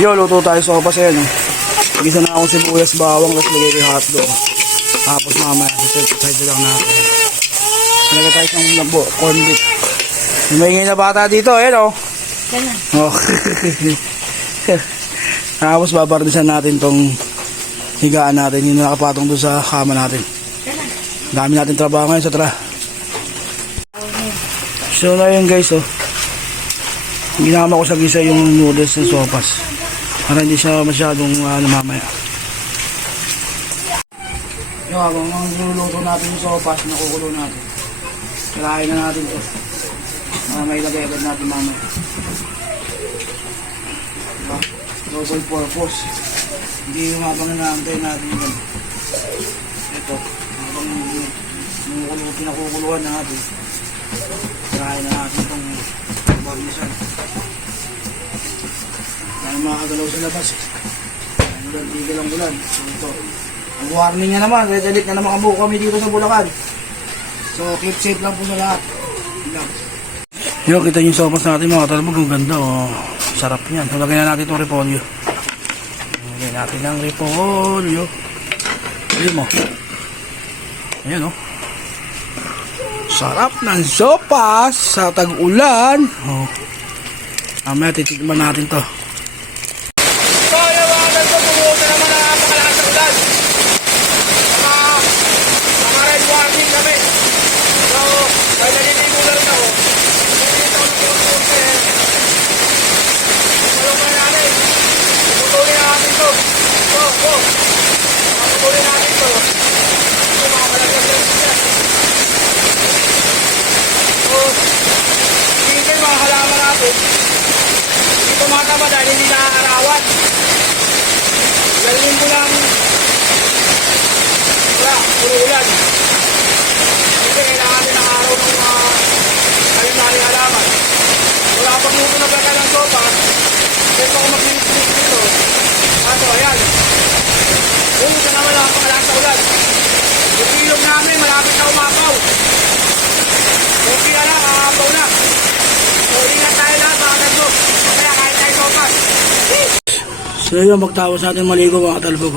Yo, luto tayo sa sopas yan. Gisa na akong sibuyas, bawang, tapos lagay ko hotdog. Tapos mamaya, side lang natin. Nalagay tayo ng lambo, corn beef. May maingay na bata dito, o. Oh. Tapos babarnisan natin tong higaan natin, yung nakapatong doon sa kama natin. Dami natin trabaho ngayon sa So na yun guys, ginama ko sa gisa yung noodles ng sopas para hindi siya masyadong namamaya. Yung habang niluluto natin yung sopas, nakukulo natin, kalahin na natin ito para may ilagay agad natin mamaya. Diba? Double purpose, hindi yung habang naantay natin yun. Ito habang pinakukuluan natin, kalahin na natin itong barnisan. Dahil makagalaw sa labas tigil ang bulan. So ito, ang warning nga naman, red alert na naman kabuo kami dito sa Bulacan. So keep safe lang po sa lahat. Yo, kita yung sopas natin mga talbog, ang ganda, sarap yan. So lagyan na natin itong repolyo. Lagyan natin ang repolyo. Ayun mo, ayan sarap ng sopas sa tag-ulan. Mamaya titikman natin to. So yung mga ganito, bumuti naman na napakalakas ng ulan. Mga red warning kami. So dahil naliligo na rin ako, naliligo na bumuti. Malungay natin, puputulin natin to. Puputulin natin to. Ito mga malagyan ng siya. Hindi mga halaman natin, hindi tumatama dahil hindi nakakarawan. Galing ko lang, wala, puro ulan. Kasi kailangan din ang araw ng kalimari halaman. Wala pang luto na pagka ng sopa, dito ako mag-linis dito. Kaso ayan, bumunta naman lang pagkalaan sa ulan. Yung ilog namin malapit na umapaw. Okay na lang, kakapaw na. So, ingat tayo lahat mga talbog. Kaya kahit tayo sopas. So yun, magtawas natin maligo mga talbog.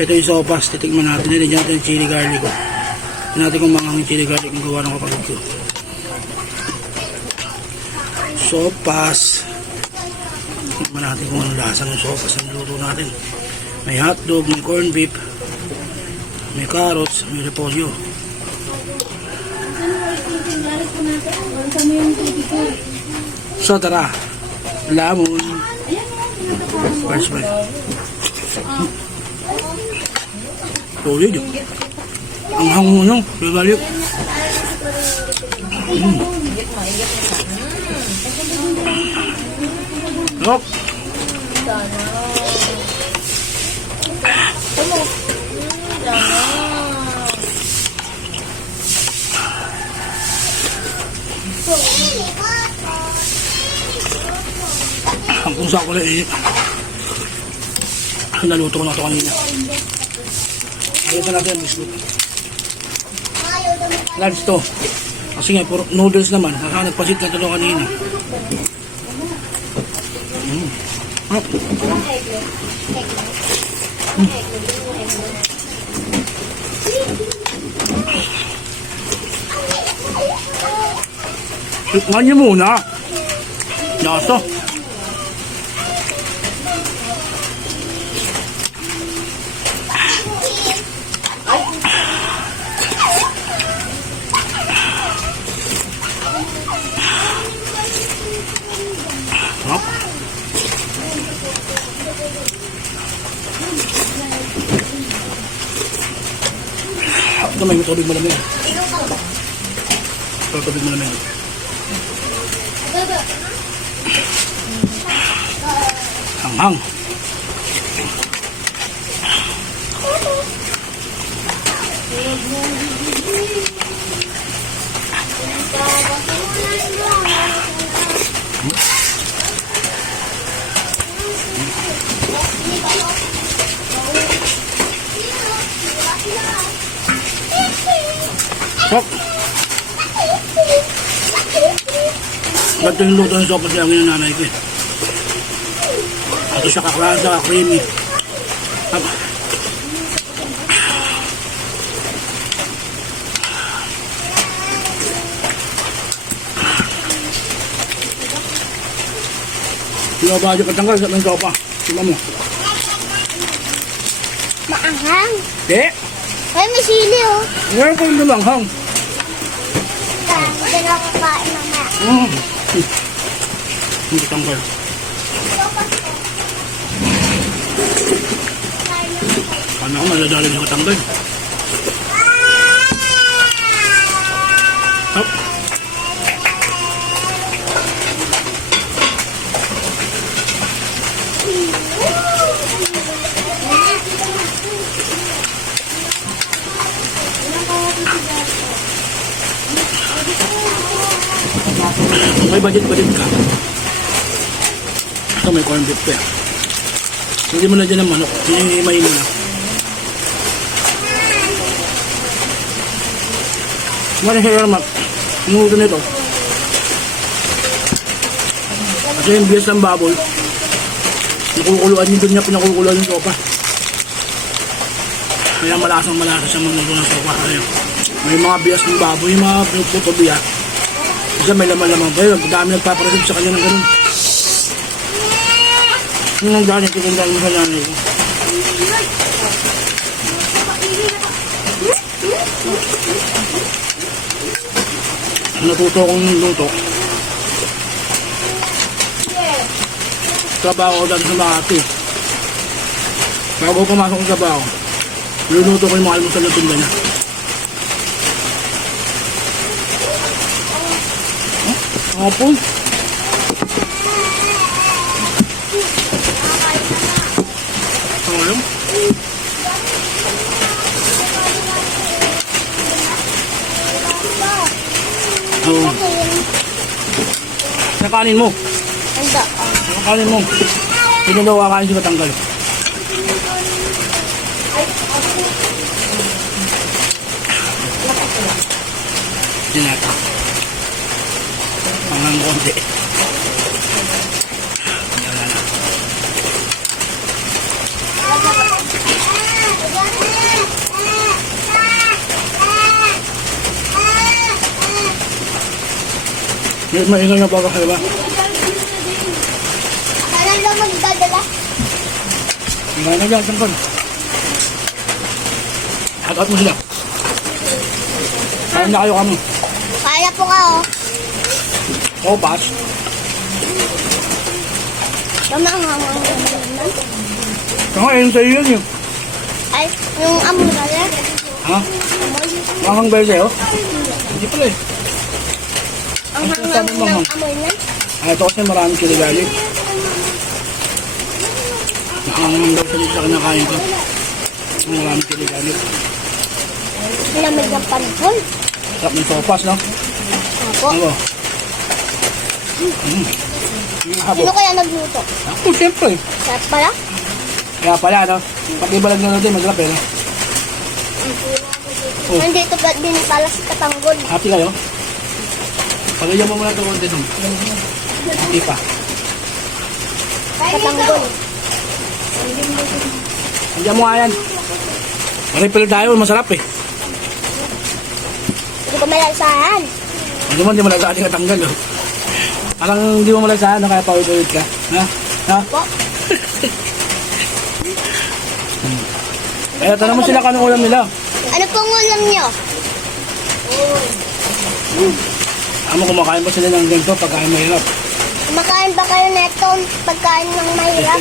Ito yung sopas, titigman natin. Nilagyan natin yung chili garlic. Tignan natin kung mangang yung chili garlic yung gawa ng kapatid ko. Sopas. Tignan natin kung anong lasa ng sopas ang luto natin. May hotdog, may corn beef, may carrots, may repolyo. So tara, lamon, first bite. Solid yun. Ang hango nyo, bibalik. Look. Ang pusa ko lang naluto ko na ito kanina. Ayos na natin ang biscuit. Large to. Kasi nga, puro noodles naman. Nagpasit na ito kanina. Tikman niyo muna. Yaso. Hop. Ito may tubig malamig. Tubig malamig. Hanghang. Hop. Ganito yung luto ng sopas yung nanay ko. Ito siya kaklasa, creamy. Sinabadyo ka tanggal sa mga sopa. Tingnan mo. Maanghang. Di. Ay, may sili oh. Ngayon ko yung lumanghang. Hindi na ako kain mamaya. Hindi tanggal. Paano ako nadadali sa katanggal? Hop. May budget ka. Ito may corn beef pa yan. Hindi mo na dyan ang manok. Hinihimayin mo na. Mara siya yarmak. Inuto nito. Kasi yung bias ng baboy. Nakukuluan yun doon niya pinakukuluan yung sopa. Kaya malasang malasa siya magluto ng sopa. May mga bias ng baboy, yung mga puto biya. Kasi may laman-laman pa yun. Dami nagpaparasip sa kanya ng ganun. Yung nagdaan, kitandaan mo sa nanay ko. Natuto kong luto. Trabaho ko dati sa Makati. Bago pumasok sa trabaho, luluto ko yung mga almusal na tinda niya. Apple. Ano? Oo. Nakanin mo. Anda. Nakanin mo. Pinulawa kain siya matanggal. Sinata. Pangang konti. Wala na. Maingat na baga kayo ba? Kailan lang magdadala? Ngayon na dyan, tangkol. At mo sila. Kain na kayo kami. Kaya po ka oh. Sopas. Maanghang naman. Kaya sa'yo yun yun. Ay, yung amoy na yan. Ha? Amoy. Makang bel sa'yo? Hindi pala eh. Ang Ang hangang sabi mo, ng ma'am? amoy na. Ito kasi maraming kiligali. Nakakamang daw sa sa kinakain ko. Maraming kiligali. Lamig ng panhol. Sarap ng sopas, no? Opo. Ano? Habo. Sino kaya nagluto? Ako, siyempre. Sarap pala? Kaya pala, no? Pag ibalag na natin, masarap eh, no? Oh. Hindi ito ba din pala sa Katanggol. Happy kayo? Pagayaan mo muna ito konti dun. Hindi pa. Katanggol. Andiyan mo nga yan. Maripil tayo, masarap eh. Hindi ko malaisahan. Ano mo, hindi mo nagsaali ka tanggal, no? Parang hindi mo malagsahan, no? Kaya pawid-pawid ka. Ha? Ha? Po. Kaya tanong mo sila kung anong ulam nila. Ano pong ulam nyo? Amo, kumakain ba sila ng ganito pagkain mahirap? Kumakain ba kayo neto pagkain ng mahirap?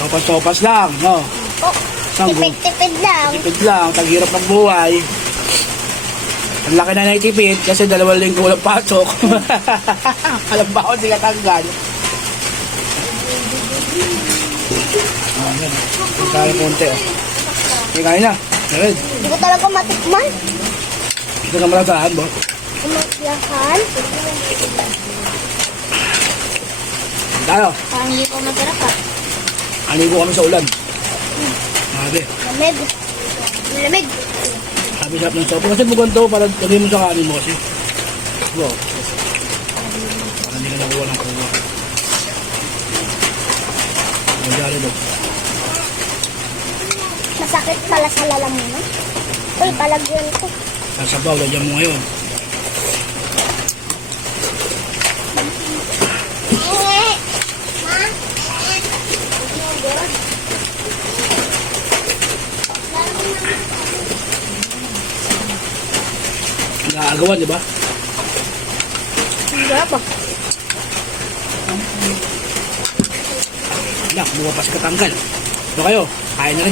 Sopas-sopas lang, no? Po. Sanggo. Tipid-tipid lang. Tipid lang, taghirap ng buhay. Ang laki na naitipid kasi 2 linggo walang pasok. Alam ba ako, hindi ka tanggal. Ayan. Kaya konti, oh. Okay, kain na. Jared, Hindi ko talaga matikman. ito na malagahan, bo. Umakiyahan. Tayo, Parang hindi ko masarap ah. aligo kami sa ulan. Sabi, Lamig. Lamig. sabi sarap ng sopa. Kasi bugan to, para lagay mo sa kanin mo kasi. Bo. Para hindi ka nakuha ng kuha. Ang Jollibee. Masakit pala sa lalamunan. Uy, palagyan ko. Sasabaw, lagyan mo ngayon. Nakaagawan, di ba? Hindi ba? Anak, bumapas katanggal. Ito kayo, kain na rin.